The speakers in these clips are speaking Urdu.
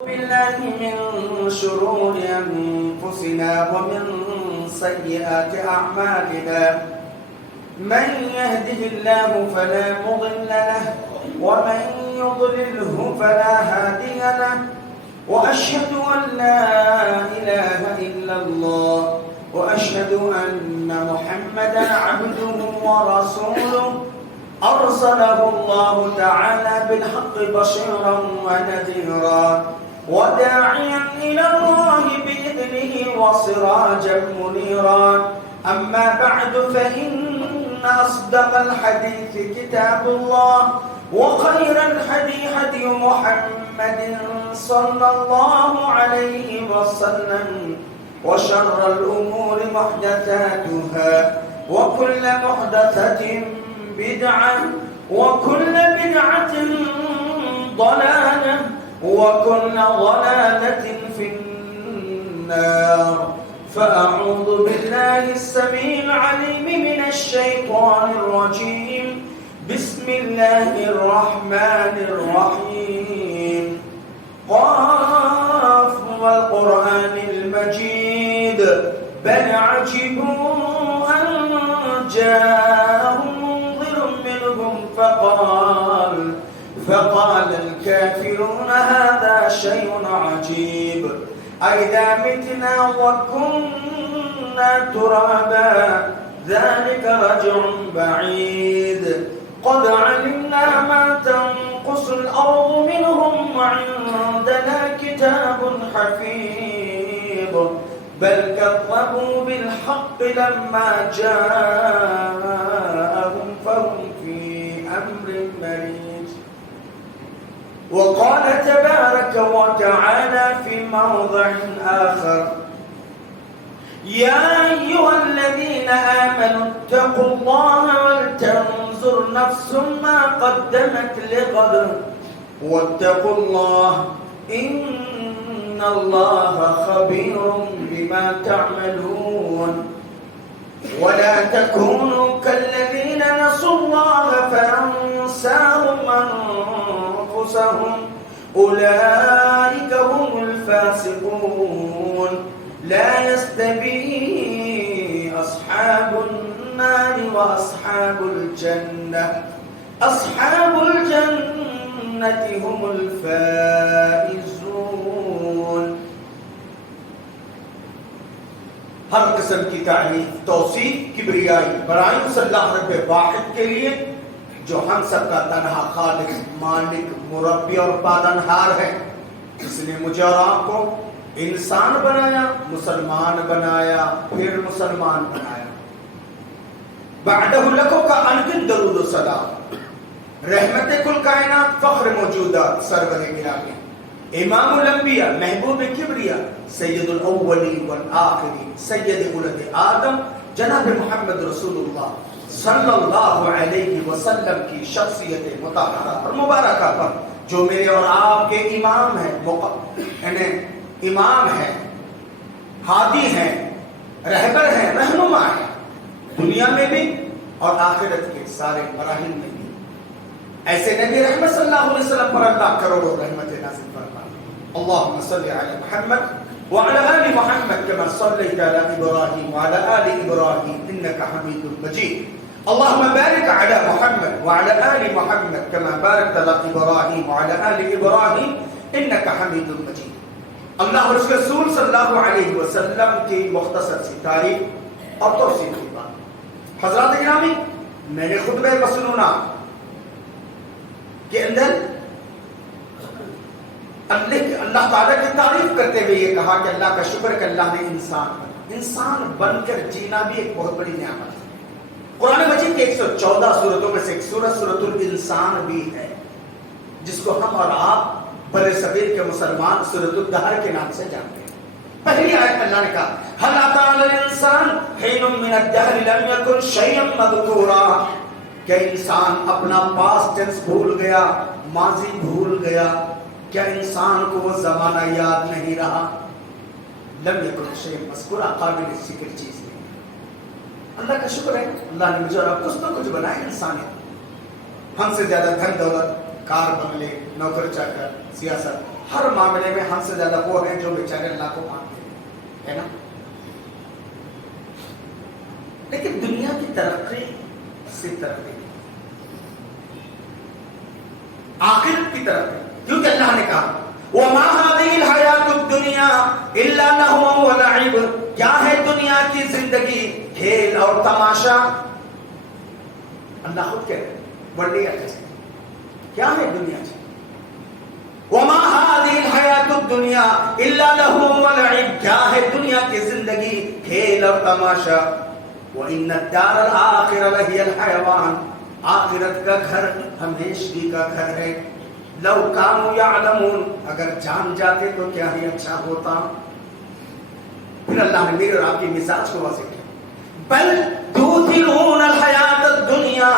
بالله من شرور أنفسنا ومن سيئات أعمالنا من يهده الله فلا مضل له ومن يضلله فلا هادي له وأشهد أن لا إله إلا الله وأشهد أن محمدا عبده ورسوله أرسله الله تعالى بالحق بشيرا ونذيرا وداعيا إلى الله بإذنه وسراجا منيرا أما بعد فإن أصدق الحديث كتاب الله وخير الهدي هدي محمد صلى الله عليه وسلم وشر الأمور محدثاتها وكل محدثة بدعة وكل بدعة ضلالة وكل ضلالة في النار فأعوذ بالله السميع العليم من الشيطان الرجيم بسم الله الرحمن الرحيم قاف والقرآن المجيد بل عجبوا أن جاءهم فقال الكافرون هذا شيء عجيب أئذا متنا وكنا ترابا ذلك رجع بعيد قد علمنا ما تنقص الأرض منهم وعندنا كتاب حفيظ بل كذبوا بالحق لما جاءهم فهم في أمر مريج وقال تبارك وتعالى في موضع آخر يا أيها الذين آمنوا اتقوا الله ولتنظر نفس ما قدمت لغد واتقوا الله إن الله خبير بما تعملون ولا تكونوا كالذين نسوا الله فأنساهم أنفسهم أولئك هم الفاسقون لا يستوي أصحاب النار وأصحاب الجنة أصحاب الجنة هم الفائزون ہر قسم کی تعریف توصیف کبریائی بڑائی صلی اللہ رب واحد کے لیے جو ہم سب کا تنہا خالق مالک مربی اور پالنہار ہے جس نے مجھے اور آپ کو انسان بنایا مسلمان بنایا پھر مسلمان بنایا بعدہ لکھوں کا انگن درود و سلام رحمت کل کائنات فخر موجودات سرور گرامی امام الانبیاء محبوب کبریا سید الاولی والآخری سید ولد آدم جناب محمد رسول اللہ صلی اللہ علیہ وسلم کی شخصیت مطہرہ اور مبارکہ پر جو میرے اور آپ کے امام ہیں امام ہیں ہادی ہیں رہبر ہیں رہنما ہیں دنیا میں بھی اور آخرت کے سارے مراحل میں بھی ایسے نبی رحمت صلی اللہ علیہ وسلم پر اللہ کروڑوں رحمت نازل فرما اللهم صل على محمد وعلى آل محمد كما صليت على إبراهيم وعلى آل إبراهيم إنك حميد مجيد اللهم بارك على محمد وعلى آل محمد كما باركت على إبراهيم وعلى آل إبراهيم إنك حميد مجيد اللہ اور اس کے رسول صلی اللہ علیہ وسلم کی مختصر سی تعریف اور توصیف کی بات حضرات گرامی میں نے خطبہ مسنونہ کے اندر اللہ تعالیٰ کی تعریف کرتے ہوئے یہ کہا کہ اللہ کا شکر کہ اللہ نے انسان بن کر جینا بھی ایک بہت بڑی نعمت ہے قرآن مجید کے 114 سورتوں میں سے ایک سورت سورۃ الانسان بھی ہے جس کو ہم اور آپ بر صغیر کے مسلمان سورۃ الدہر کے نام سے جانتے ہیں پہلی آیت میں اللہ نے کہا هل أتى على الإنسان حين من الدهر لم يكن شيئا مذكورا کہ انسان اپنا پاسٹ ٹینس بھول گیا ماضی بھول گیا کیا انسان کو وہ زمانہ یاد نہیں رہا لم يكن شيئا مذكورا قابل ذکر چیز نہیں اللہ کا شکر ہے اللہ نے مجھے اور آپ کچھ نہ کچھ بنایا انسانیت ہم سے زیادہ دھن دولت کار بنگلے نوکر چاکر سیاست ہر معاملے میں ہم سے زیادہ وہ ہیں جو بیچارے اللہ کو مانتے ہیں، ہے نا؟ لیکن دنیا کی ترقی سے ترقی، آخرت کی ترقی، کیونکہ اللہ نے کہا وَمَا هَذِهِ الْحَيَاةُ الدُّنْيَا إِلَّا لَهْوٌ وَلَعِبٌ، کیا ہے دنیا کی زندگی؟ کھیل اور تماشا۔ اللہ خود کہہ رہے ہیں بڑی اچھے، کیا ہے دنیا کی؟ وَمَا هَذِهِ الْحَيَاةُ الدُّنْيَا إِلَّا لَهْوٌ وَلَعِبٌ، کیا ہے دنیا کی زندگی؟ کھیل اور تماشا۔ وَإِنَّ الدَّارَ الْآخِرَةَ لَهِيَ الْحَيَوَانُ، آخرت کا گھر ہمیشگی کا گھر ہے۔ لو کانوا یعلمون، اگر جان جاتے تو کیا ہی اچھا ہوتا۔ پھر اللہ نے میرے اور آپ کی مزاج کو واضح کیا، بل تؤثرون الحیات الدنیا،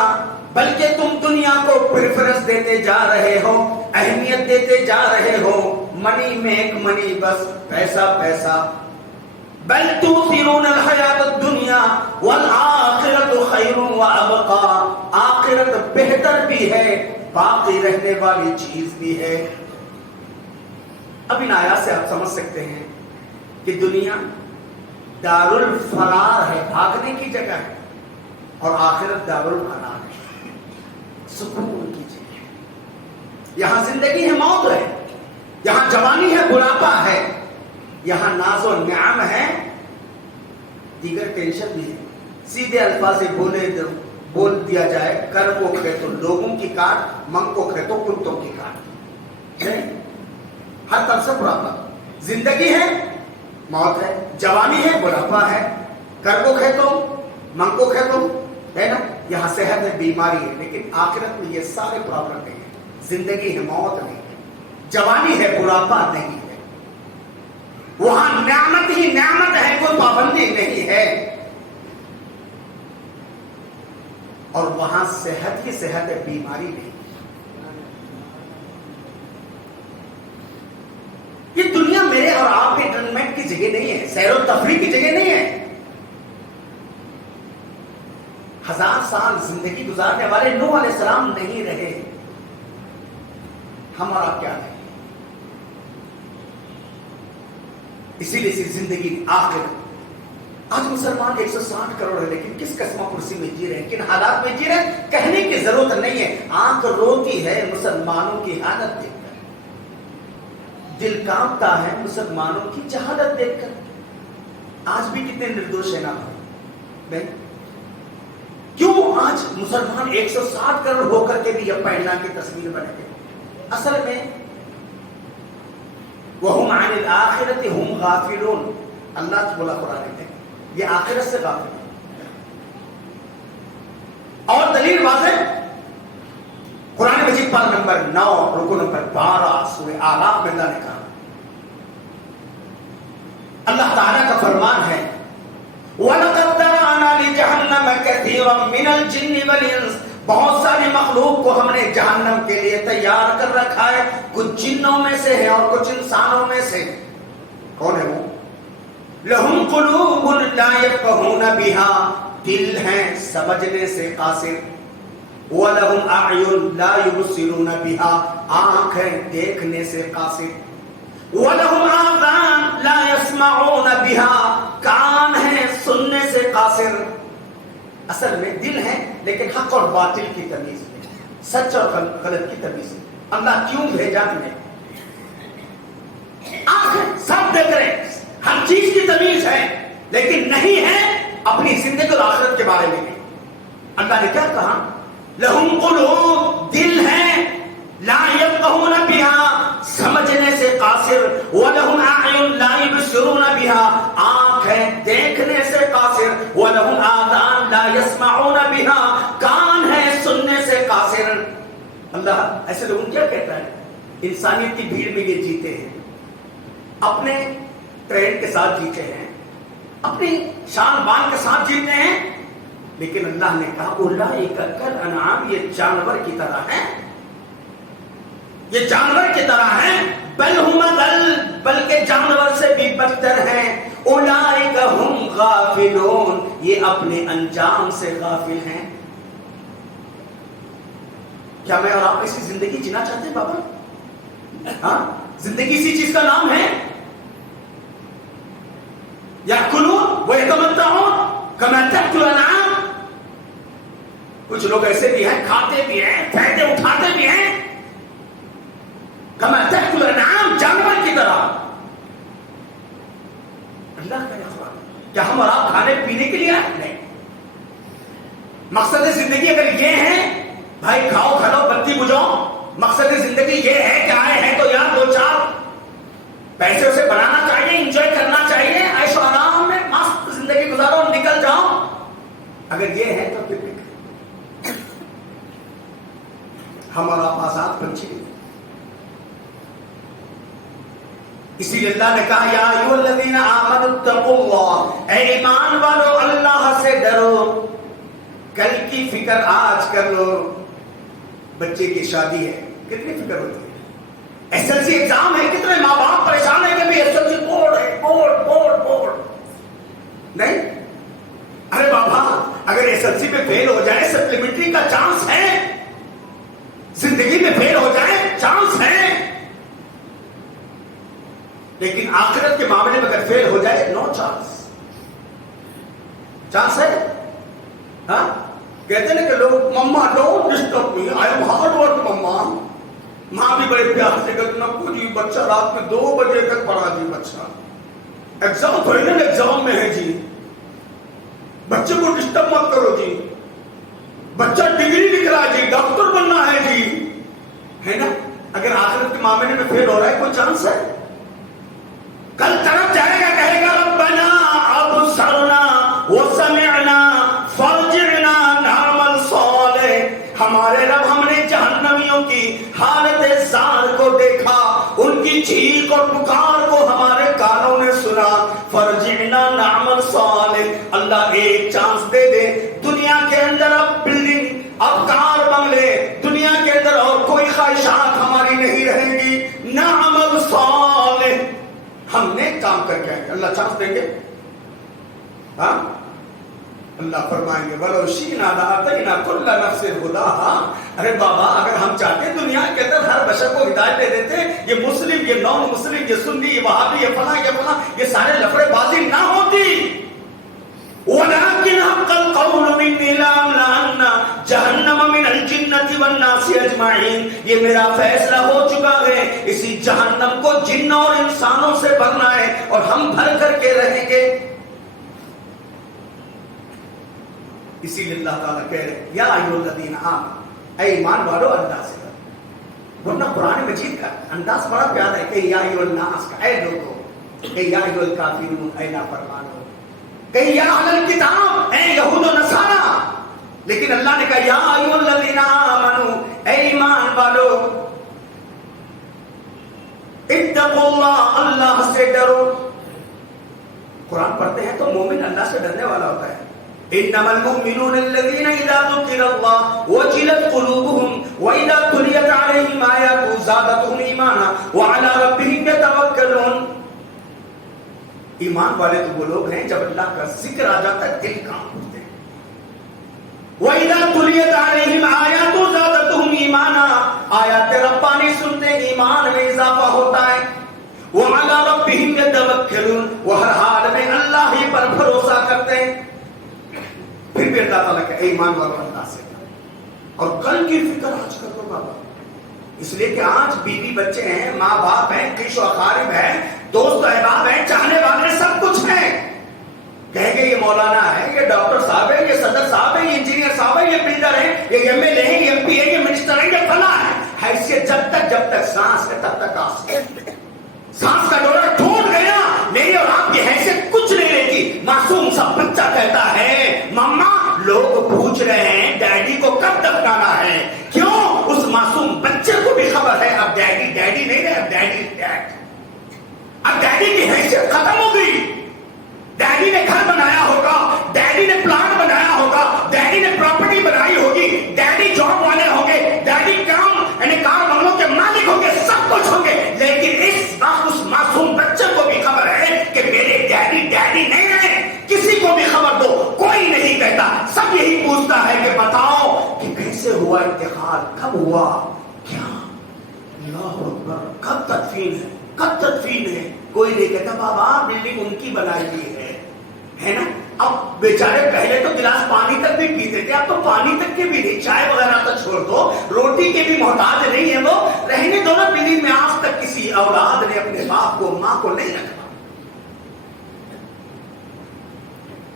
بلکہ تم دنیا کو پریفرنس دیتے جا رہے ہو، اہمیت دیتے جا رہے ہو، منی میک منی، بس پیسہ پیسہ۔ بل تؤثرون الحیات الدنیا والآخرۃ خیر وابقا، آخرت بہتر بھی ہے، باقی رہنے والی چیز بھی ہے۔ اب ان آیات سے آپ سمجھ سکتے ہیں کہ دنیا دار الفرار ہے، بھاگنے کی جگہ ہے، اور آخرت دار القرار ہے، سکون کی جگہ ہے۔ یہاں زندگی ہے، موت ہے، یہاں جوانی ہے، بڑھاپا ہے، یہاں ناز و نعم ہے، دیگر ٹینشن بھی ہے۔ سیدھے الفاظ سے بول دیا جائے، کر کو کھیتو لوگوں کی کاٹ، منگ کو کھیتو کتوں کی کاٹ، ہر طرف سے بڑھاپا۔ زندگی ہے، موت ہے، جوانی ہے، بڑھاپا ہے، کر کو کھیتو منگ کو کھیتو، ہے نا؟ یہاں صحت ہے، بیماری ہے، لیکن آخرت میں یہ سارے پرابلم نہیں ہے۔ زندگی ہے، موت نہیں ہے، جوانی ہے، بڑھاپا نہیں ہے، وہاں نعمت ہی نعمت ہے، کوئی پابندی نہیں ہے، اور وہاں صحت ہی صحت ہے، بیماری نہیں۔ یہ دنیا میرے اور آپ کے انٹرٹینمنٹ کی جگہ نہیں ہے، سیر و تفریح کی جگہ نہیں ہے۔ 1000 سال زندگی گزارنے والے نوح علیہ السلام نہیں رہے، ہم اور آپ کیا رہے؟ اسی لیے زندگی آخر، آج مسلمان 160 کروڑ ہے، لیکن کس قسمہ کرسی میں جی رہے ہیں، کن حالات میں جی رہے ہیں، کہنے کی ضرورت نہیں ہے۔ آنکھ روتی ہے مسلمانوں کی حالت دیکھ کر، دل کانپتا ہے مسلمانوں کی جہالت دیکھ کر۔ آج بھی کتنے نردوش ہیں نا نہیں؟ کیوں آج مسلمان 160 کروڑ ہو کر کے بھی یہ پہننا کی تصویر بنے گے؟ اصل میں وَهُمْ عَنِ الْآخِرَةِ هُمْ غَافِلُونَ، اللہ سے بولا قرآن میں، یہ آخرت سے غافل ہے۔ اور دلیل واضح، قرآن مجید پارہ نمبر 9 رکو نمبر 12 سورہ اعراف میں اللہ نے کہا، اللہ تعالیٰ کا فرمان ہے وَلَقَدْ ذَرَأْنَا لِجَهَنَّمَ كَثِيرًا مِنَ الْجِنِّ وَالْإِنسِ، بہت ساری مخلوق کو ہم نے جہنم کے لیے تیار کر رکھا ہے، کچھ جنوں میں سے ہے اور کچھ انسانوں میں سے۔ کون ہے وہ؟ لَهُمْ قُلُوبٌ لَا يَفْقَهُونَ بِهَا، دل ہیں سمجھنے سے قاصر، وَلَهُمْ أَعْيُنٌ لَا يُبْصِرُونَ بِهَا، آنکھ ہیں دیکھنے سے قاصر، وَلَهُمْ آذَانٌ لَا يَسْمَعُونَ بِهَا، کان ہیں سننے سے قاصر۔ اصل میں دل ہے، لیکن حق اور باطل کی تمیز ہے، سچ اور غلط کی تمیز ہے۔ اللہ کیوں بھیجا ہمیں؟ آنکھ سب دیکھ رہے ہیں، ہر چیز کی تمیز ہے، لیکن نہیں ہے اپنی زندگی اور آخرت کے بارے میں۔ اللہ نے کیا کہا؟ لہم قلوب، دل ہے، لا یفقہون بہا، سمجھنے سے قاصر، ولہم اعین لا یبصرون بہا، آنکھ ہے دیکھنے سے قاصر، ولہم آذان لا یسمعون بہا، کان ہے سننے سے قاصر۔ اللہ ایسے لوگوں کیا کہتا ہے؟ انسانیت کی بھیڑ میں یہ جیتے ہیں، اپنے ٹرینڈ کے ساتھ جیتے ہیں، اپنی شان بان کے ساتھ جیتے ہیں، لیکن اللہ نے کہا اولئک کالانعام، یہ جانور کی طرح ہیں، یہ جانور کی طرح ہیں، بل ہم اضل، بلکہ جانور سے بھی بدتر ہیں، اولئک ہم غافلون، یہ اپنے انجام سے غافل ہیں۔ کیا میں اور آپ ایسی زندگی جینا چاہتے ہیں بابا؟ ہاں، زندگی اسی چیز کا نام ہے؟ یاکلون ویتمتعون کما تاکل الانعام. کچھ لوگ ایسے بھی ہیں کھاتے بھی ہیں فائدے اٹھاتے بھی ہیں کما تاکل الانعام، جانور کی طرح. اللہ کا اخبار کیا ہم اور آپ کھانے پینے کے لیے آئے؟ نہیں. مقصد زندگی اگر یہ ہے بھائی کھاؤ کھاؤ بتی بجھاؤ، مقصد زندگی یہ ہے کہ آئے ہیں تو یار دو چار پیسے اسے بنانا چاہیے، انجوائے کرنا چاہیے، عیش و آرام میں مست زندگی گزارو اور نکل جاؤ، اگر یہ ہے تو پھر ہم اور آپ آزاد پنچھی. اسی لیے اللہ نے کہا یا ایھا الذین آمنوا اتقوا اللہ، اے ایمان والو اللہ سے ڈرو. کل کی فکر آج کر لو. بچے کی شادی ہے کتنی فکر ہوتی ہے، ایس ایل سی ایگزام ہے کتنے ماں باپ پریشان ہیں کہ بھی ایس ایل سی بورڈ ہے، بورڈ بورڈ بورڈ نہیں. ارے بابا اگر ایس ایل سی پہ فیل ہو جائے سپلیمنٹری کا چانس ہے، زندگی میں فیل ہو جائے چانس ہے، لیکن آخرت کے معاملے میں اگر فیل ہو جائے نو چانس. چانس ہے. ہاں کہتے ہیں کہ لوگ mama don't disturb me I am hard work mama. ماں بھی بڑے پیار سے کہتے نا جی بچہ رات میں 2 بجے تک پڑھا جی، بچہ ایگزام فائنل ایگزام میں ہے جی، بچے کو ڈسٹرب مت کرو جی، بچہ ڈگری لکھ رہا ہے جی، ڈاکٹر بننا ہے جی، ہے نا. اگر آخرت کے معاملے میں فیل ہو رہا ہے کوئی چانس ہے؟ کل طرف جائے گا کہے گا ربنا ابصرنا وسمعنا فرجعنا نعمل صالح. ہمارے رب ہم نے جہنمیوں کی حالت زار کو دیکھا، ان کی چیخ اور پکار کو ہمارے کانوں نے سنا. فرجعنا نعمل صالح. اللہ ایک چانس دے دے. دنیا کے اندر اب بلڈنگ، اب کار بنگلے، دنیا کے اندر اور کوئی خواہشات ہماری نہیں رہیں گی. نعمل صالح، ہم نے کام کر کے آئیں گے. اللہ چانس دیں گے. ہاں اللہ فرمائیں گے وَلَوْ شِئْنَا لَآتَيْنَا كُلَّ نَفْسٍ هُدَاهَا. ارے بابا اگر ہم چاہتے دنیا کے اندر ہر بشر کو ہدایت دے دیتے، یہ مسلم یہ نان مسلم یہ سنی یہ وہابی یہ فلاں یہ فلاں یہ سارے لفڑے بازی نہ ہوتی. وَلَكِنْ حَقَّ الْقَوْلُ مِنِّي لَأَمْلَأَنَّ جَهَنَّمَ مِنَ الْجِنَّةِ وَالنَّاسِ أَجْمَعِينَ. یہ میرا فیصلہ ہو چکا ہے، اسی جہنم کو جنوں اور انسانوں سے بھرنا ہے اور ہم بھر کر کے رہیں گے. اسی لیے اللہ تعالیٰ کہہ رہے یا ایھا الذین آمنوا، اے ایمان والو اللہ سے ڈرو. ورنہ قرآن مجید کا انداز بڑا پیارا ہے کہ یا ایھا الناس کا، اے لوگوں، کہ یا ایھا الکافرون، اے نافرمانوں، کہ یا اہل الکتاب، اے یہود و نصارا. لیکن اللہ نے کہا یا ایھا الذین آمنوا، اے ایمان والو اتقوا اللہ، اللہ سے ڈرو. قرآن پڑھتے ہیں تو مومن اللہ سے ڈرنے والا ہوتا ہے. انما المؤمنون الذين اذا ذكر الله وجلت قلوبهم واذا تليت عليهم اياته زادتهم ايمانا وعلى ربهم يتوكلون. ایمان والے تو وہ لوگ ہیں جب اللہ کا ذکر آ جاتا ہے دل کام ہوتے ہیں. واذا تليت عليهم اياته زادتهم ايمانا، آیات ربانی سنتے ایمان میں اضافہ ہوتا ہے. وعلى ربهم يتوكلون، وہ ہر حال میں اللہ ہی پر بھروسہ کرتے ہیں. پھر بھی اللہ تعالیٰ کہ اے ایمان والو اللہ سے اور کل کی فکر آج کر دو بابا. اس لیے کہ آج بیوی بچے ہیں، ماں باپ ہیں، کش و اقارب ہیں، دوست احباب ہیں، چاہنے والے سب کچھ ہیں. کہیں گے یہ مولانا ہے، یہ ڈاکٹر صاحب ہے، یہ صدر صاحب ہے، یہ انجینئر صاحب ہے، یہ بلڈر ہے، یہ ایم ایل اے ہے، یہ ایم پی ہے، یہ منسٹر ہے، یہ فلاں ہے. حیثیت جب تک سانس ہے تب تک آس ہے. سانس کا ڈورا ٹوٹ گیا، میری اور آپ کی حیثیت کچھ نہیں رہتی. معصوم سا بچہ کہتا ہے مما لوگ پوچھ رہے ہیں ڈیڈی کو کب دفنانا ہے. کیوں؟ اس معصوم بچے کو بھی خبر ہے اب ڈیڈی ڈیڈی نہیں رہے، اب ڈیڈی ڈیڈ. اب ڈیڈی کی حیثیت ختم ہو گئی. ڈیڈی نے گھر بنایا ہوگا، ڈیڈی نے پلانٹ بنایا ہوگا، ڈیڈی نے پراپرٹی بنائی ہوگی، ڈیڈی جاب والے ہوں گے، ڈیڈی کام یعنی کار بنگلوں کے مالک ہوں گے، سب کچھ ہوں گے. لیکن اس وقت اس معصوم بچے کو بھی خبر ہے کہ میرے ڈیڈی ڈیڈی نہیں رہے. کسی کو بھی خبر دو، کوئی نہیں کہتا. سب یہی پوچھتا ہے کہ بتاؤ کہ کیسے ہوا انتقال، کب ہوا، کیا. اللہ اکبر، کب تدفین ہے، کب تدفین ہے؟ کوئی نہیں کہتا بابا بلڈنگ ان کی بنائی ہوئی ہے نا. اب بیچارے پہلے تو گلاس پانی تک بھی پیتے تھے، اب تو پانی تک کے بھی نہیں، چائے وغیرہ تو چھوڑ دو، روٹی کے بھی محتاج نہیں ہے وہ. رہنے دو نا بلڈنگ میں. آج تک کسی اولاد نے اپنے باپ کو ماں کو نہیں رکھا.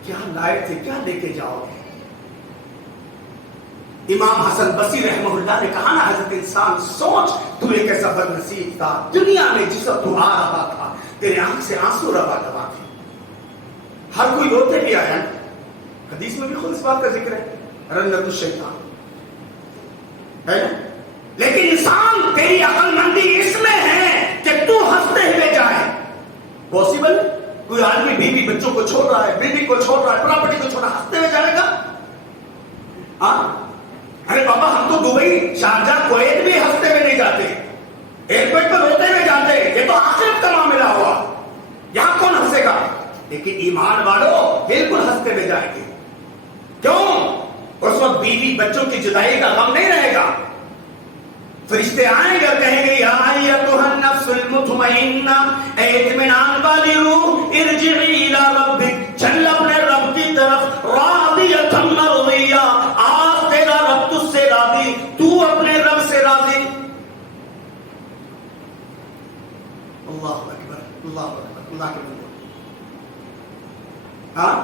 کیا لائے تھے، کیا لے کے جاؤ گے؟ امام حسن بصری رحمہ اللہ نے کہا نا حضرت انسان سوچ تو ایک ایسا بد نصیب تھا دنیا میں جس وقت تو آ رہا تھا تیرے آنکھ سے آنسو روا دوا تھے. ہر کوئی روتے بھی آیا. حدیث میں بھی خود اس بات کا ذکر ہے، رنت الشیطان ہے. لیکن انسان تیری عقل مندی اس میں ہے کہ تو ہنستے ہوئے جائے. پاسبل؟ کوئی آدمی بیوی بچوں کو چھوڑ رہا ہے، بیوی کو چھوڑ رہا ہے، پراپرٹی کو چھوڑ رہا ہے، ہنستے ہوئے جائے گا؟ ہاں ارے بابا ہم تو دبئی شارجہ کویت بھی ہنستے ہوئے نہیں جاتے، ایئرپورٹ پر روتے ہوئے جاتے. یہ تو آخرت کا معاملہ ہوا، یہاں کون ہنسے گا؟ لیکن ایمان والو بالکل ہنستے ہوئے جائیں گے. کیوں؟ اس وقت بیوی بچوں کی جدائی کا غم نہیں رہے گا. فرشتے آئیں گے کہیں گے یا ایتھا النفس المطمئنہ، اے اطمینان والی روح، ارجعی الی ربک، چل اپنے رب کی طرف، راضیۃ مرضیہ، آج تیرا رب تجھ سے راضی، تو اپنے رب سے راضی. اللہ اکبر، اللہ اکبر، اللہ کے بندے. ہاں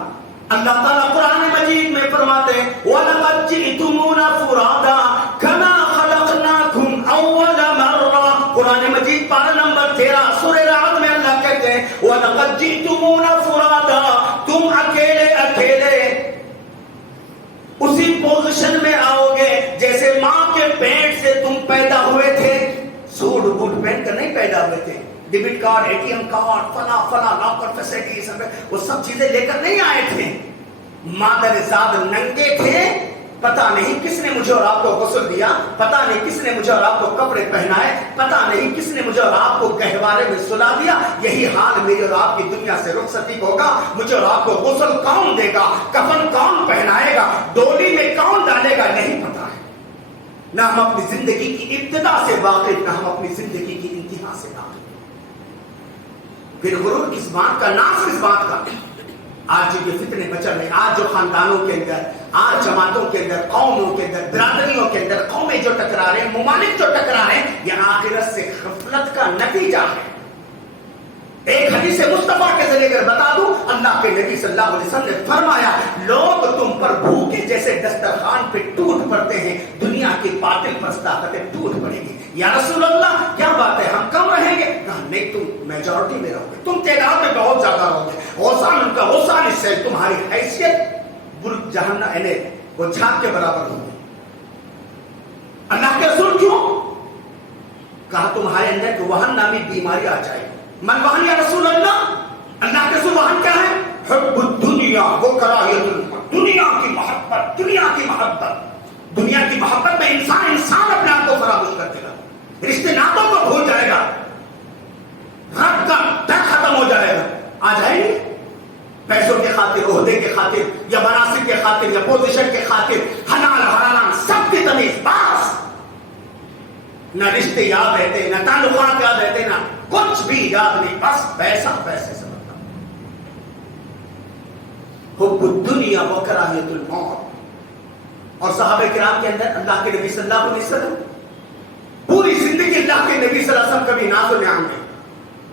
اللہ تعالیٰ قرآن مجید میں فرماتے ہیں وَلَقَدْ جِئْتُمُونَا فُرَادًا كَمَا خَلَقْنَاكُمْ أَوَّلَ مَرَّةٍ. قرآن مجید پارہ نمبر 13 سورہ رعد میں اللہ کہتے ہیں وَلَقَدْ جِئْتُمُونَا فُرَادًا، تم اکیلے اکیلے اسی پوزیشن میں آؤ گے جیسے ماں کے پیٹ سے تم پیدا ہوئے تھے. سوٹ بوٹ پہن کر نہیں پیدا ہوئے تھے. Debit card, A T M card, فلاں لاکر فیسلٹی، وہ سب چیزیں لے کر نہیں آئے تھے. مادر زاد ننگے تھے، پتہ نہیں کس نے مجھے اور آپ کو غسل دیا، پتہ نہیں کس نے مجھے اور آپ کو کپڑے پہنائے، پتہ نہیں کس نے مجھے اور آپ کو گہوارے میں سلا دیا. یہی حال میری اور آپ کی دنیا سے رخصتی ہوگا. مجھے اور آپ کو غسل کون دے گا، کفن کون پہنائے گا، ڈولی میں کون ڈالے گا، نہیں پتہ ہے. نہ ہم اپنی زندگی کی ابتدا سے واقف، نہ ہم اپنی زندگی کی انتہا سے واقف. پھر غرور کس بات کا، ناز کس بات کا؟ آج جو فتنے بچل رہے، آج جو خاندانوں کے اندر، آج جماعتوں کے اندر، قوموں کے اندر، برادریوں کے اندر قومیں جو ٹکرا رہے ہیں، ممالک جو ٹکرا رہے ہیں، یہ آخرت سے غفلت کا نتیجہ ہے. ایک حدیث مصطفیٰ کے ذریعے اگر بتا دوں، اللہ کے نبی صلی اللہ علیہ وسلم نے فرمایا لوگ تم پر بھوکے جیسے دسترخوان پہ ٹوٹ پڑتے ہیں، دنیا کی باطل پرست طاقتیں ٹوٹ پڑیں گی. یا رسول اللہ کیا بات ہے، ہم کم رہیں گے؟ کہا نہیں، تم میجورٹی میں رہو گے، تم تعداد میں بہت زیادہ رہو گے. غوثان ان کا غوثان اس سے تمہاری حیثیت برج جہنم یعنی وہ جھاگ کے برابر ہوگی. اللہ کے رسول کیوں؟ کہا تمہارے اندر ایک وہن نامی بیماری آ جائے. من وہن یا رسول اللہ؟ اللہ کے رسول وہن کیا ہے؟ حب الدنیا و کراہیت الموت. دنیا کی محبت، دنیا کی محبت. دنیا کی محبت میں انسان اپنے آپ کو فراموش کر دے گا، رشتے ناتوں کو بھول جائے گا، رب کا ڈر ختم ہو جائے گا. آ جائے گی پیسوں کے خاطر، عہدے کے خاطر، یا مناصب کے خاطر، یا پوزیشن کے خاطر، حلال حرام سب کی تمیز. بس نہ رشتے یاد رہتے، نہ تعلقات یاد رہتے، نہ کچھ بھی یاد نہیں، بس پیسہ پیسے سے مطلب. حب الدنیا و کراہیت الموت. اور صحابہ کرام کے اندر اللہ کے نبی صلی اللہ علیہ وسلم پوری زندگی اللہ کے نبی صلی اللہ علیہ وسلم کبھی ناز و نعم میں.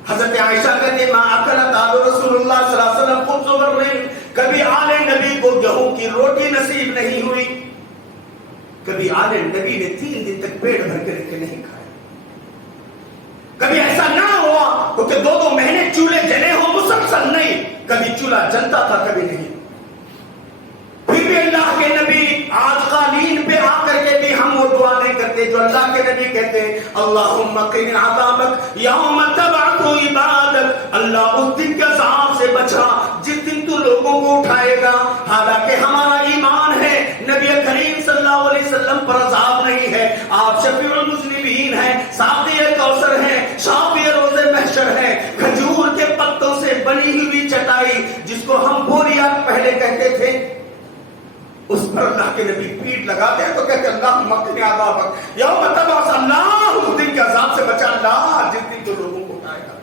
حضرت عائشہ کہتے ہیں ما اکلت آل رسول اللہ صلی اللہ علیہ وسلم خبز و برین، کبھی آل نبی کو گیہوں کی روٹی نصیب نہیں ہوئی، کبھی آل نبی نے 3 دن تک پیٹ بھر کے رکھ کے نہیں کھایا. کبھی ایسا نہ ہوا کہ 2 مہینے چولہے جلے ہوں مسلسل نہیں، کبھی چولہا جلتا تھا کبھی نہیں. پھر بھی اللہ کے نبی آج قالین پہ آ کر کے بھی ہم وہ دعا نہیں کرتے جو اللہ کے نبی کہتے ہیں اللہم قنی عذابک یوم تبعث عبادک. اللہ اس دن کے عذاب سے بچا جس دن تو لوگوں کو اٹھائے گا. حالانکہ ہمارا ایمان ہے نبی کریم صلی اللہ علیہ وسلم پر عذاب نہیں ہے. آپ شفیع المذنبین ہیں، ساقی کوثر ہیں، شافع روز محشر ہیں. کھجور کے پتوں سے بنی ہوئی چٹائی جس کو ہم بوریا پہلے کہتے تھے، اس پر اللہ کے نبی پیٹ لگاتے ہیں تو کہتے ہیں اللہ مقنی عذابک یوم تبعث، اللہ اس دن کے عذاب سے بچا اللہ جس دن تو لوگوں کو اٹھائے گا۔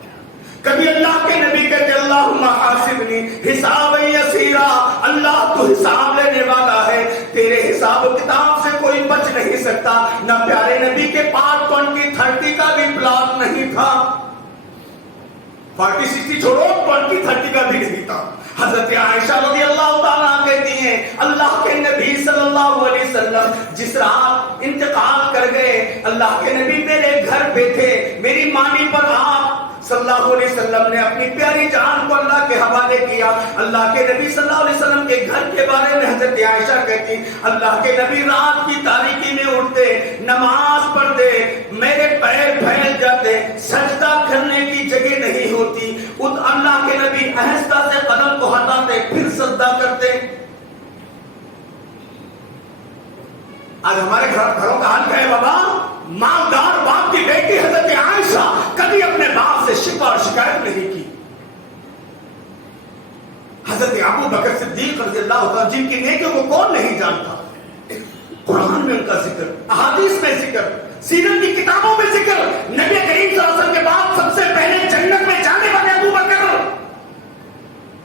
کبھی اللہ کے نبی کہتے ہیں اللہم حاسبنی حسابا یسیرا، اللہ تو حساب لینے والا ہے، تیرے حساب و کتاب سے کوئی بچ نہیں سکتا۔ نہ پیارے نبی کے پاس 20-30 کا بھی پلان نہیں تھا، 40-60 چھوڑو 20-30 کا بھی نہیں تھا۔ حضرت عائشہ رضی اللہ تعالیٰ کہتی ہیں اللہ کے نبی صلی اللہ علیہ وسلم جس رات انتقال کر گئے، اللہ کے نبی میرے گھر پہ تھے، میری مانی پر آپ صلی اللہ علیہ وسلم نے اپنی پیاری جان کو اللہ کے حوالے کیا۔ اللہ کے نبی صلی اللہ علیہ وسلم کے گھر کے بارے میں حضرت عائشہ کہتی اللہ کے نبی رات کی تاریکی میں اٹھتے، نماز پڑھتے، میرے پیر پھیل جاتے، سجدہ کرنے کی جگہ نہیں ہوتی، اللہ کے نبی آہستہ سے قدم کو ہٹاتے پھر سجدہ کرتے۔ آج ہمارے گھروں کا حال کیا ہے بابا؟ مالدار باپ کی بیٹی حضرت عائشہ کبھی اپنے باپ سے شکوہ اور شکایت نہیں کی۔ حضرت ابو بکر صدیق رضی اللہ عنہ جن کی نیکیوں کو کون نہیں جانتا، قرآن میں ان کا ذکر، احادیث میں ذکر، سیرت کی کتابوں میں ذکر، نبی کریم صلی اللہ علیہ وسلم کے بعد سب سے پہلے جنت میں جانے والے ابو بکر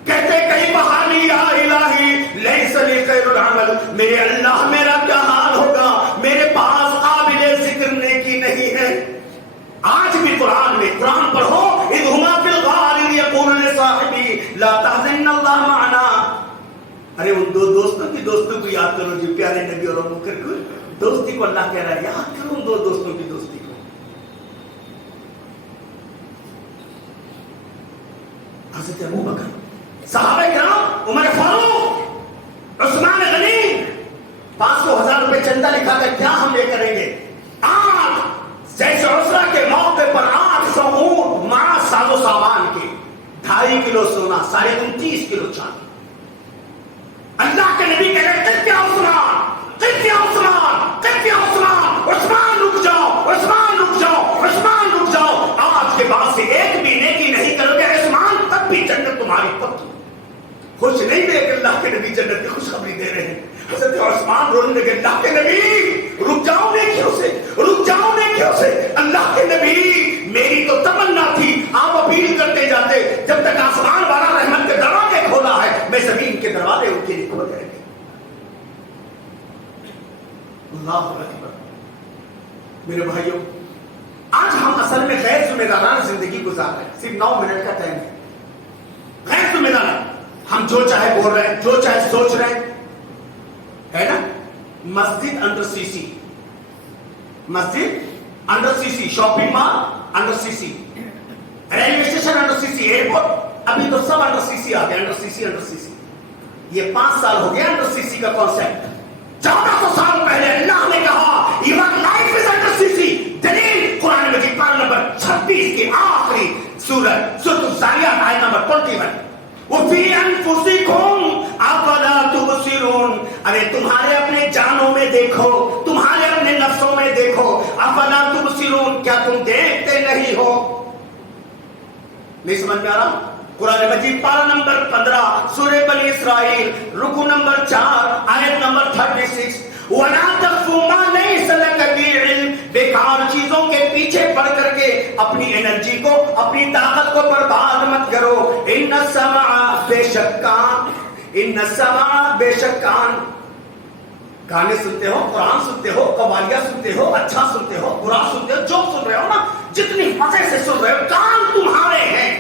کہتے کئی بحالی یا الہی لیس لی خیر العمل، میرے اللہ میرا کیا حال ہوگا، میرے پاس قابل ذکر نیکی نہیں ہے۔ آج بھی قرآن میں قرآن پڑھو، اذ ہما فی الغار اذ یقول لصاحبہ لا تحزن اللہ معنا، ارے ان دو دوستوں کی دوستوں کو یاد کرو جو پیارے نبی اور ابو بکر کو دوستی کو اللہ کہہ رہا ہے، یاد کرو ان دو دوستوں کی دوستی کو۔ حضرت ابو بکر، صحابہ کرام، عمر فاروق، عثمان غنی 500,000 روپے چندہ لکھا کر کیا ہم لے کریں گے؟ آج جیسے عسرہ کے موقع پر 800 اونٹ مع ساز و سامان کے، 2.5 کلو سونا، 29.5 کلو چاندی۔ اللہ کے نبی کہہ رہے قتل عثمان، قتل عثمان، قتل عثمان، عثمان رک جاؤ، عثمان رک جاؤ، عثمان رک جاؤ، آج کے بعد سے ایک بھی نیکی نہیں کرو گے عثمان، تب بھی جنت تمہاری پکی۔ خوش نہیں دے کہ اللہ کے نبی جنت کی خوشخبری دے رہے ہیں۔ حضرت عثمان رونے لگے، اللہ کے نبی رک جاؤ نیکیوں سے، رک جاؤ نیکیوں سے۔ اللہ کے نبی میری تو تمنا تھی آپ اپیل کرتے جاتے، جب تک آسمان والا رحمت کے دروازے کھولا ہے میں زمین کے دروازے ان کے لیے کھول جائیں گے۔ اللہ اکبر۔ میرے بھائیوں، آج ہم اصل میں غیر ذمہ دارانہ زندگی گزار رہے ہیں، صرف 9 منٹ کا ٹائم ہے۔ غیر ذمہ دارانہ ہم جو چاہے بول رہے ہیں، جو چاہے سوچ رہے ہیں، ہے نا؟ مسجد انڈر سی سی، مسجد انڈر سی سی، شاپنگ مال انڈر سی سی، ریلوے اسٹیشن انڈر سی سی، ایئرپورٹ، ابھی تو سب انڈر سی سی آ گئے، انڈر سی سی، انڈر سی سی۔ یہ 5 سال ہو گیا انڈر سی سی کا کانسیپٹ۔ 1400 سال پہلے اللہ نے کہا یور لائف از انڈر سی سی۔ دلیل قرآن مجید پارہ نمبر 36 کی آخری سورۃ الزاریات آیت نمبر 21۔ وَفِي أَنفُسِكُمْ أَفَلَا تُبْصِرُونَ، ارے تمہارے اپنے جانوں میں دیکھو، تمہارے اپنے نفسوں میں دیکھو، أَفَلَا تُبْصِرُونَ، کیا تم دیکھتے نہیں ہو؟ نہیں سمجھ میں آ رہا؟ قرآن مجید پارہ نمبر 15 سورہ بنی اسرائیل رکوع نمبر 4 آیت نمبر 36۔ وَلَا تَقْفُ مَا لَيْسَ لَكَ بِهِ عِلْمٌ، بیکار چیزوں کے پیچھے پڑ کر کے اپنی انرجی کو، اپنی طاقت کو برباد مت کرو۔ ان السمع، بے شک کان، ان السمع، بے شک کان، گانے سنتے ہو، قرآن سنتے ہو، قوالیاں سنتے ہو، اچھا سنتے ہو، برا سنتے ہو، جو سن رہے ہو نا، جتنی مزے سے سن رہے ہو، کان تمہارے ہیں۔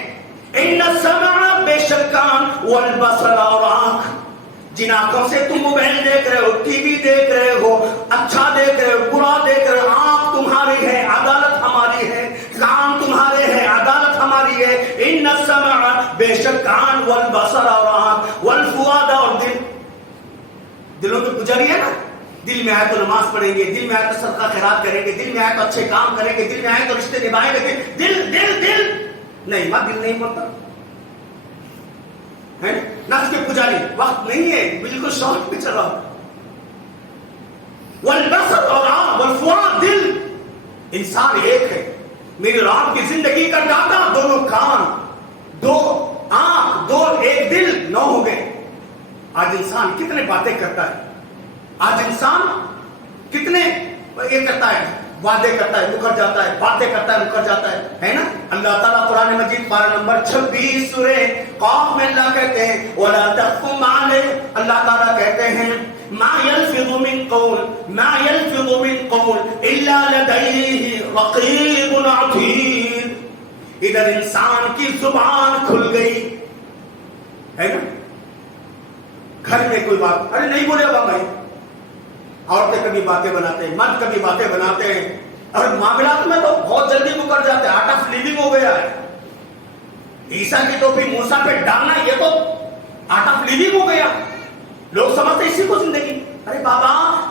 ان السمع، بے شک کان، والبصر، اور آنکھ، جن آنکھوں سے تم موبائل دیکھ رہے ہو، ٹی وی دیکھ رہے ہو، اچھا دیکھ رہے ہو، برا دیکھ رہے ہو، آنکھ تمہاری ہے، عدالت ہماری ہے، کان تمہارے ہیں، عدالت ہماری ہے۔ ان السمع، بے شک کان، والبصر، اور آنکھ، والفؤاد، اور دل، دلوں کی پجاری ہے نا، دل میں آئے تو نماز پڑھیں گے، دل میں آئے تو صدقہ خیرات کریں گے، دل میں آئے تو اچھے کام کریں گے، دل میں آئے تو رشتے نبھائیں گے، دل دل دل نہیں، ماں دل نہیں بولتا ہے، نفس کے پجاری، وقت نہیں ہے، بالکل شوق پہ چلا۔ والبصر، اور آنکھ، والفؤاد، دل، انسان ایک ہے۔ میری اور آپ کی زندگی کا ڈاٹا 2 کان، 2 آنکھ، 2 ایک دل، 9 ہو گئے۔ آج انسان کتنے باتیں کرتا ہے، آج انسان کتنے یہ کرتا ہے، وعدے کرتا ہے مکر جاتا ہے، باتیں کرتا ہے مکر جاتا ہے نا؟ اللہ تعالیٰ قرآن مجید پارہ نمبر 26 سورہ قاف میں اللہ کہتے ہیں وَلَا تَقْفُ مَا عَلَيْهِ، اللہ تعالیٰ کہتے ہیں مَا يَلْفِظُ مِن قَوْلٍ إِلَّا لَدَيْهِ رَقِيبٌ عَتِيدٌ۔ ادھر انسان کی زبان کھل گئی ہے نا، گھر میں کوئی بات ارے نہیں بولے گا بھائی، عورتیں کبھی باتیں بناتے ہیں، مرد کبھی باتیں بناتے ہیں، اور معاملات میں تو بہت جلدی مکر جاتے ہیں، آرٹ آف لیونگ ہو گیا ہے۔ عیسیٰ کی ٹوپی موسیٰ پہ ڈالنا یہ تو آرٹ آف لیونگ ہو گیا، لوگ سمجھتے اسی کو زندگی۔ ارے بابا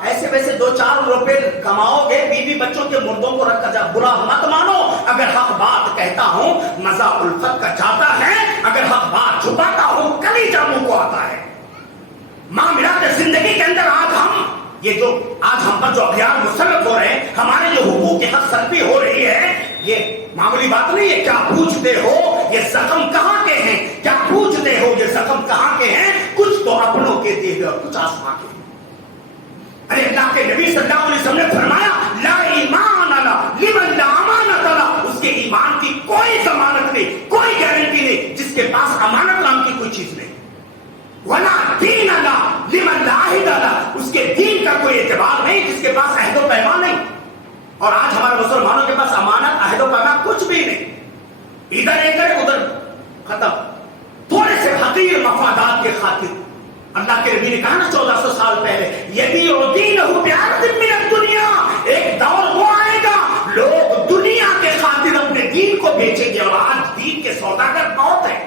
ایسے ویسے 2-4 روپے کماؤ گے، بیوی بچوں کے مردوں کو رکھ کر جا، برا مت مانو اگر حق بات کہتا ہوں، مزہ الفت کا جاتا ہے، اگر حق بات چھپاتا ہوں کلیجہ منہ کو آتا ہے۔ معاملات زندگی کے اندر آج ہم پر جو اغیار مسلط ہو رہے ہیں، ہمارے جو حقوق کی حق سلبی ہو رہی ہے، یہ معمولی بات نہیں ہے۔ کیا پوچھتے ہو یہ زخم کہاں کے ہیں؟ کیا پوچھتے ہو یہ زخم کہاں کے ہیں؟ کچھ تو اپنوں کے دیے اور کچھ آسمان کے۔ ارے اللہ کے نبی صلی اللہ علیہ وسلم نے فرمایا لا ایمان لمن لا امانت له، اس کے ایمان کی کوئی ضمانت نہیں، کوئی گارنٹی نہیں جس کے پاس امانت نام کی کوئی چیز نہیں۔ ولا دین لمن لا عہد له، اس کے دین کا کوئی اعتبار نہیں جس کے پاس عہد و پیمان نہیں۔ اور آج ہمارے مسلمانوں کے پاس امانت عہد و پیمان کچھ بھی نہیں، ادھر ایک ہے ادھر ختم، تھوڑے سے حقیر مفادات کے خاطر۔ اللہ کے نبی نے کہا نا 1400 سال پہلے یبیع دینہ بعرض من الدنیا، ایک دور وہ آئے گا لوگ دنیا کے خاطر اپنے دین کو بیچیں گے، اور آج دین کے سوداگر بہت ہیں۔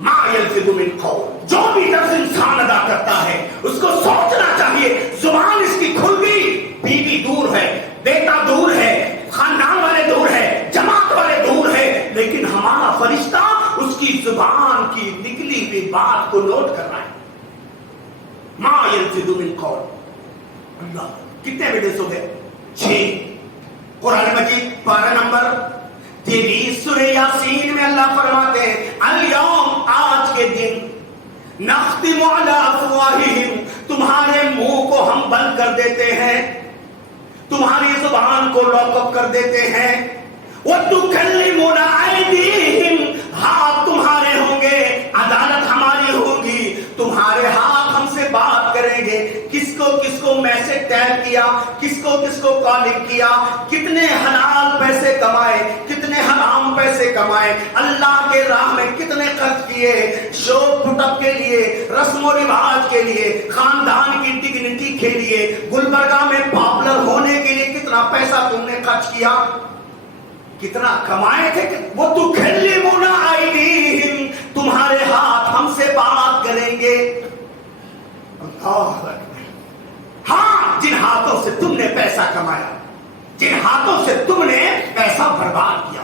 ما یلفظ من قول، جو بھی لفظ انسان ادا کرتا ہے اس کو سوچنا چاہیے، زبان اس کی کھل گئی، بیوی دور ہے، بیٹا دور ہے، خاندان والے دور ہے، جماعت والے دور ہے، لیکن ہمارا فرشتہ اس کی زبان کی نکلی ہوئی بات کو نوٹ کر رہا ہے۔ ما یلفظ من قول، اللہ کتنے ویڈیوز ہو گئے؟ 6۔ قرآن مجید پارہ نمبر 23 سورہ یاسین میں اللہ فرماتے ہیں الیوم، آج کے دن، نختم علی افواہہم، تمہارے منہ کو ہم بند کر دیتے ہیں، تمہاری زبان کو لاک اپ کر دیتے ہیں، وَتُكَلِّمُنَا أَيْدِيهِمْ، ہاتھ تمہارے ہوں گے، عدالت ہماری ہوگی، تمہارے ہاتھ ہم سے بات کریں گے، کس کو میسج ٹیگ کیا، کس کو کالنگ کیا، کتنے حلال پیسے کمائے، کتنے حرام پیسے کمائے، اللہ کے راہ میں کتنے خرچ کیے، شو پٹ اپ کے لیے، رسم و رواج کے لیے، خاندان کی ڈگنیٹی کے لیے، گلبرگہ میں پاپولر ہونے کے لیے کتنا پیسہ تم نے خرچ کیا، کتنا کمائے تھے۔ وہ تکلمنا ایدیہم، تمہارے ہاتھ ہم سے بات کریں گے۔ اللہ اکبر۔ ہاں، جن ہاتھوں سے تم نے پیسہ کمایا، جن ہاتھوں سے تم نے پیسہ برباد کیا،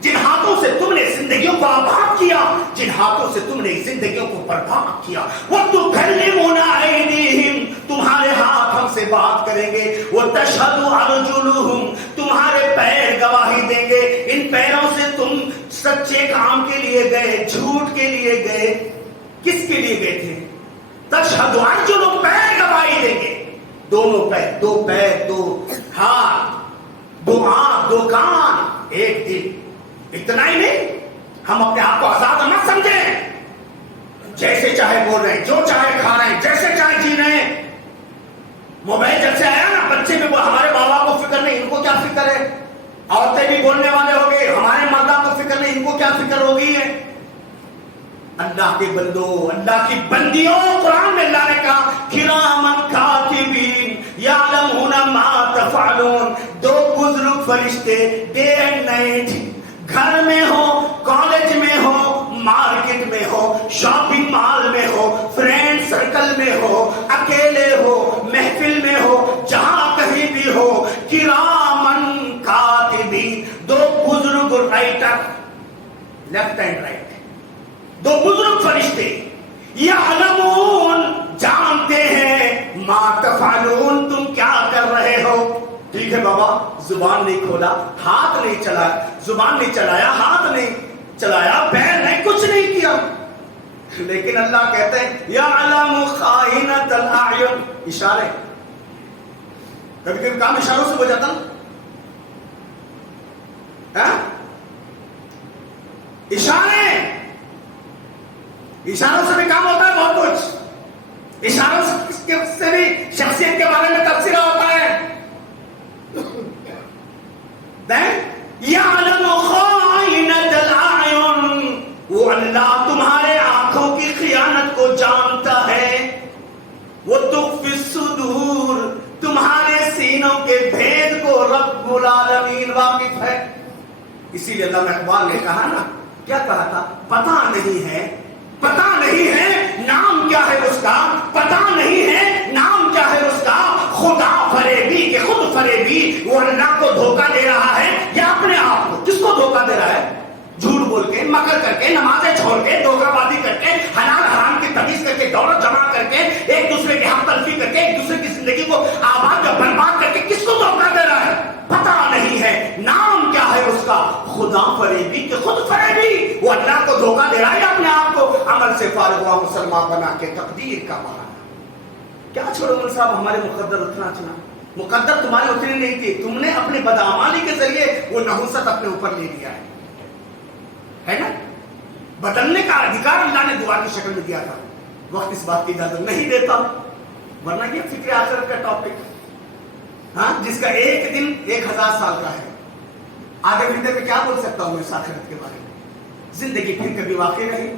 جن ہاتھوں سے تم نے زندگیوں کو آباد کیا، جن ہاتھوں سے تم نے زندگیوں کو برباد کیا، وہ تکلمنا ایدیہم، تمہارے ہاتھ ہم سے بات کریں گے، وہ تشہد ارجلہم، تمہارے پیر گواہی دیں گے۔ ان پیروں سے تم سچے کام کے لیے گئے، جھوٹ کے لیے گئے، کس کے لیے گئے تھے؟ تشہد ارجلہم، پیر گواہی دیں گے، دونوں پیر، 2 پیر، 2 ہاتھ، 2 آنکھ، 2 کان، ایک دل۔ اتنا ہی نہیں، ہم اپنے آپ کو آزاد نہ سمجھیں، جیسے چاہے بول رہے ہیں، جو چاہے کھا رہے ہیں، جیسے چاہے جی رہے ہیں۔ موبائل جب سے آیا نا، بچے بھی ہمارے ماں باپ کو فکر نہیں، ان کو کیا فکر ہے؟ عورتیں بھی بولنے والے ہو گئے، ہمارے مردوں کو فکر نہیں، ان کو کیا فکر ہوگی ہے؟ اللہ کے بندو، اللہ کی بندیوں، قرآن میں اللہ نے کہا کرامن کاتبین یعلمون ما تفعلون، 2 بزرگ فرشتے ڈے اینڈ نائٹ، گھر میں ہو، کالج میں ہو، مارکیٹ میں ہو، شاپنگ مال میں ہو، فرینڈ سرکل میں ہو، اکیلے ہو، محفل میں ہو، جہاں کہیں بھی ہو، کرامن کاتبین، 2 بزرگ رائٹر، لیفٹ اینڈ رائٹ، 2 بزرگ فرشتے، یعلمون، جانتے ہیں، ما تفعلون، تم کیا کر رہے ہو۔ ٹھیک ہے بابا، زبان نہیں کھولا، ہاتھ نہیں چلایا، زبان نہیں چلایا، ہاتھ نہیں چلایا، پیر نہیں، کچھ نہیں کیا، لیکن اللہ کہتے ہیں یعلم خائنۃ الاعین، اشارے. کبھی کبھی کام اشاروں سے ہو جاتا نا، اشارے، اشاروں سے بھی کام ہوتا ہے بہت کچھ. اشاروں سے بھی شخصیت کے بارے میں تبصرہ ہوتا ہے. یعلم خائنۃ الاعین، وہ اللہ تمہارے آنکھوں کی خیانت کو جانتا ہے. وہ تخفی الصدور، تمہارے سینوں کے بھید کو رب العالمین واقف ہے. اسی لیے علامہ اقبال نے کہا نا، کیا کہا تھا؟ پتہ نہیں ہے، پتہ نہیں ہے نام کیا ہے اس کا، پتہ نہیں ہے نام کیا ہے اس کا. خدا فریبی کہ خود فریبی، وہ اللہ کو دھوکہ دے رہا ہے یا اپنے آپ کو؟ کس کو دھوکہ دے رہا ہے؟ جھوٹ بول کے، مکر کر کے، نمازیں چھوڑ کے، دھوکہ بازی کر کے، حلال حرام کی تمیز کر کے، دولت جمع کر کے، ایک دوسرے کے حق تلفی کر کے، ایک دوسرے کی زندگی کو آباد یا برباد کر کے کس کو دھوکہ دے رہا ہے؟ پتہ نہیں ہے نام کیا ہے اس کا. خدا فریبی کہ خود فریبی، وہ اللہ کو دھوکہ دے رہا ہے یا اپنے آپ کو عمل سے فارغ ہوا مسلمان بنا کے تقدیر کا بہانا. کیا چھوڑو مول صاحب، ہمارے مقدر اتنا چنا، مقدر تمہاری اتنی نہیں تھی، تم نے اپنے بدعمالی کے ذریعے وہ نحوست اپنے اوپر لے لیا ہے نا. بدلنے کا ادھیکار اللہ نے دعا کی شکل میں دیا تھا. وقت اس بات کی اجازت نہیں دیتا، ورنہ یہ فکر آخرت کا ٹاپک، جس کا ایک دن 1000 سال کا ہے. آدھے گھنٹے میں کیا بول سکتا ہوں میں اس آخرت کے بارے میں؟ زندگی پھر کبھی واقع رہی،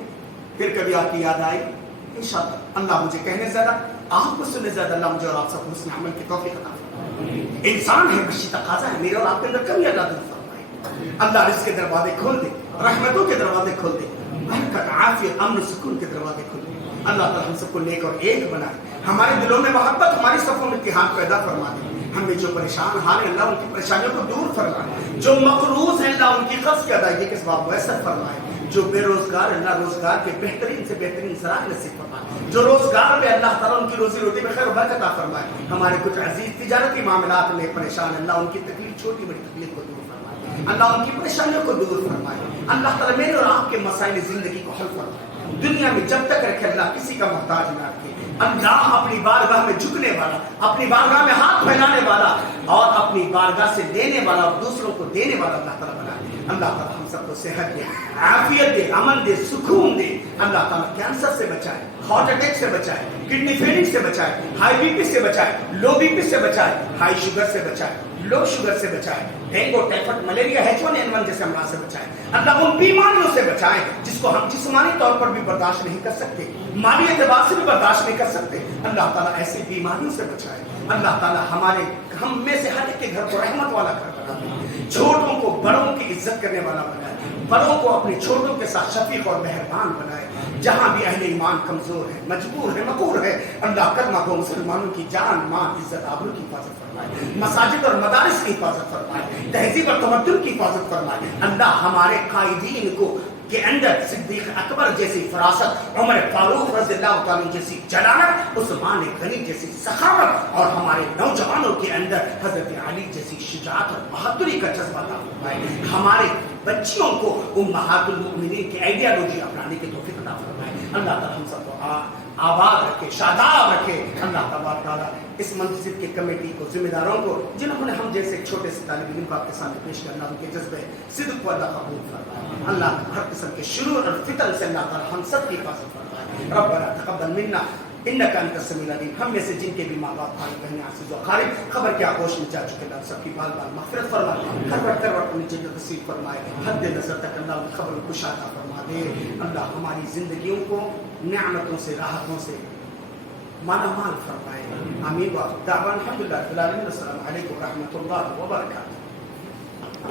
پھر کبھی آپ کی یاد آئی انشاءاللہ. اللہ مجھے کہنے زیادہ، آپ کو سننے زیادہ، اللہ مجھے اور آپ سب حسن عمل کی توفیق عطا فرمائے. انسان ہے، بشی تقاضا ہے، میرے اور آپ کے اندر کمی اللہ دور فرمائے. اللہ رزق کے دروازے کھول دے، رحمتوں کے دروازے کھول دے، برکت، عافیت، امن و سکون کے دروازے کھول دے. اللہ تعالیٰ ہم سب کو نیک اور ایک بنائے، ہمارے دلوں میں محبت، ہماری صفوں میں اتحاد پیدا فرما دے. ہم نے جو پریشان حال ہیں اللہ ان کی پریشانیوں کو دور فرمائے، جو مقروض ہیں اللہ ان کی قرض کی ادائیگی کے اسباب میسر فرمائے، جو بے روزگار اللہ روزگار کے بہترین سے بہترین ذرائع نصیب فرمائے، جو روزگار میں اللہ تعالیٰ ان کی روزی روٹی میں خیر و برکت عطا فرمائے. ہمارے کچھ عزیز تجارتی معاملات میں پریشان اللہ ان کی تکلیف، چھوٹی بڑی تکلیف کو دور فرمائے، اللہ ان کی پریشانیوں کو دور فرمائے. اللہ تعالیٰ میرے اور آپ کے مسائل زندگی کو حل فرمائے. دنیا میں جب تک رکھے اللہ کسی کا محتاج نہ رکھے. اللہ اپنی بارگاہ میں جھکنے والا، اپنی بارگاہ میں ہاتھ پھیلانے والا اور اپنی بارگاہ سے دینے والا اور دوسروں کو دینے والا اللہ تعالیٰ بنا. اللہ تعالیٰ ہم سب کو صحت دے، عافیت دے، امن دے، سکون دے. اللہ تعالیٰ کینسر سے بچائے، ہارٹ اٹیک سے بچائے، کڈنی فیلنگ سے بچائے، ہائی بی پی سے بچائے، لو بی پی سے بچائے، ہائی شوگر سے بچائے، لو شوگر سے بچائے، ڈینگو، ٹائفائڈ، ملیریا، H1N1 جیسے امراض سے بچائے. اللہ ان بیماریوں سے بچائے جس کو ہم جسمانی طور پر بھی برداشت نہیں کر سکتے، مالی اعتبار سے بھی برداشت نہیں کر سکتے. اللہ تعالیٰ ایسی بیماریوں سے بچائے. اللہ تعالیٰ ہم میں سے ہر ایک کے گھر کو رحمت والا گھر بنا دے، چھوٹوں کو بڑوں کی عزت کرنے والا بنائے، بڑوں کو اپنے چھوٹوں کے ساتھ شفیق اور مہربان بنائے. جہاں بھی اہل ایمان کمزور ہے، مجبور ہے، مقہور ہے، اللہ کلمہ کو مسلمانوں کی جان، مال، عزت، آبرو کی حفاظت فرمائے. مساجد اور مدارس کی حفاظت فرمائے، تہذیب اور تمدن کی حفاظت فرمائے. اللہ ہمارے قائدین کو کے اندر صدیق اکبر جیسی فراست، عمر فاروق رضی اللہ تعالیٰ جیسی جلالت، عثمان غنی جیسی سخاوت اور ہمارے نوجوانوں کے اندر حضرت علی جیسی شجاعت اور بہادری کا جذبہ عطا فرمائے. ہمارے بچیوں کو امہات المؤمنین کی آئیڈیالوجی اپنانے کی توفیق عطا فرمائے. اللہ تعالیٰ ہم سب کو آباد رکھے، شاداب رکھے. اللہ تعالیٰ اس مسجد کے کمیٹی کو، ذمہ داروں کو، جنہوں نے ہم جیسے چھوٹے سے طالب علم کو آپ کے سامنے پیش کرنا، ان کے جذبے صدق کو اللہ قبول فرمائے. اللہ ہر قسم کے شرور اور فتن سے اللہ تعالیٰ ہم سب کی حفاظت فرمائے. ربنا تقبل منا انک انت السمیع العلیم. ہم میں سے جن کے بھی ماں باپ، بھائی بہن، عزیز و اقارب خبر کے آغوش میں جا چکے، اللہ سب کی بال بال مغفرت فرمائے، کروٹ کروٹ انہیں جنت نصیب فرمائے. حد نظر تک اللہ خبر کشا عطا فرما دے. اللہ ہماری زندگیوں کو نعمتوں سے، راحتوں سے مالا مال فرمائے. آمین. دعوانا الحمدللہ رب العالمین. السلام علیکم ورحمۃ اللہ وبرکاتہ.